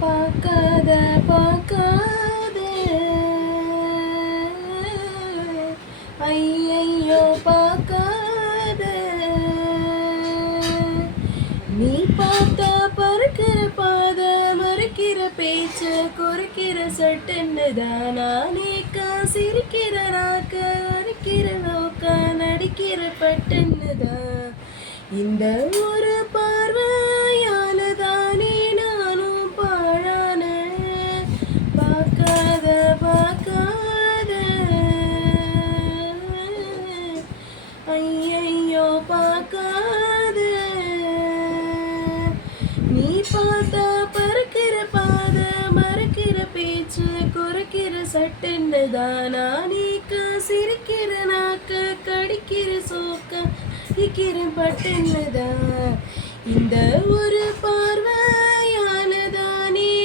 பார்க்காத பார்க்காத ஐயையோ பார்க்காத நீ பார்த்தா பறக்கிற பாத மறுக்கிற பேச்ச குறைக்கிற சட்டுன்னுதான் நானே சிரிக்கிற நாக்க அரிக்கிற நோக்க நடிக்கிற பட்டுன்னுதான் இந்த ஒரு பார்வையாலதானே நானும் பாழான பார்க்காத பார்க்காத ஐயையோ பார்க்காத நீ பார்த்தா பறக்கிற பாத மறக்கிற பேச்சு குறைக்கிற சட்டுன்னுதான் நானே சிரிக்கிற நாக்க கடிக்கிற சோக்க அடிக்கிற பட்டுன்னுதான் இந்த ஒரு பார்வையாலதானே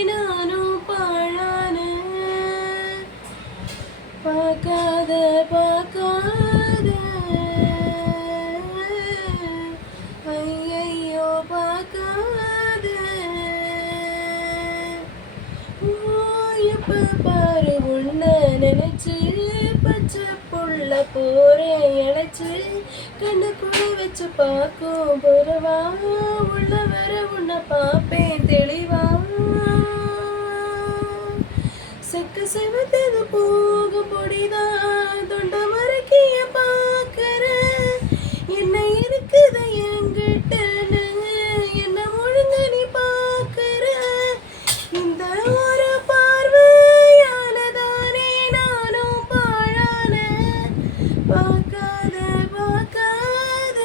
நானும் பாழான பார்க்காத பார்க்காத ஐயையோ பார்க்காத எப்ப பாரு உன்னை நினைச்சு பச்சை புள்ள போறேன் இழைச்சு கண்ணுக்குள்ள வச்சு பார்க்கும் பொறவா உள்ள வர உன்னை பார்ப்பேன் தெளிவா செக்க செவத்தது போக பொடிதான் தொண்டை மறைக்கிய பார்க்கற என்ன இருக்குது என்கிட்டன்னு என்ன ஒழுங்க நீ பார்க்கற இந்த ஒரு பார்வையாலதானே நானும் பாழான பார்க்காத பார்க்காத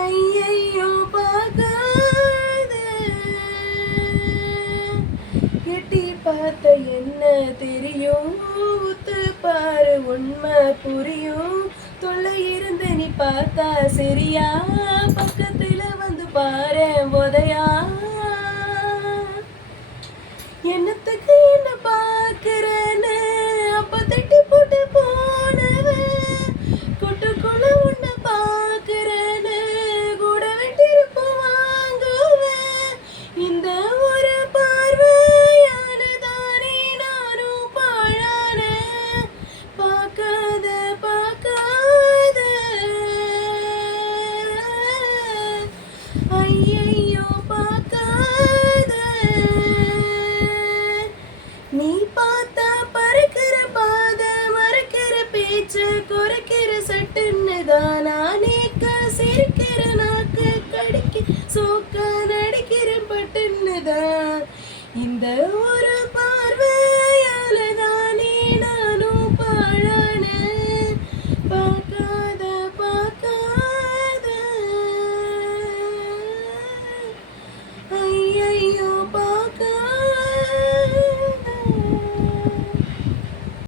ஐயையோ பார்க்காத எட்டி பார்த்த என்ன தெரியும் ஊத்து பாரு உண்மை புரியும் தொல்லை இருந்து நீ பார்த்தா சரியா பக்கத்துல வந்து பாரு உதயா என்னத்துக்கு என்ன பார்க்கிறேன்னு அப்ப தட்டி போட்டு போனவன் கொட்டுக்குள்ள உன்னை பார்க்கிறேன்னு கூட வெட்டிருப்போம் வாங்குவேன் இந்த ஒரு பார்வையாலதானே நானும் பாழான பார்க்காத பார்க்காத ஐயையோ பார்க்காத நீ பார்த்தா பறக்கிற பாத மறக்கிற பேச்ச குறைக்கிற சட்டுன்னுதான் நானே சிரிக்கிற நாக்கு கடிக்க சோக்க நடிக்கிற பட்டுன்னுதான் இந்த ஒரு பார்வையாலதானே நானும் பாழான பார்க்காத பார்க்காத ஐயையோ பார்க்காத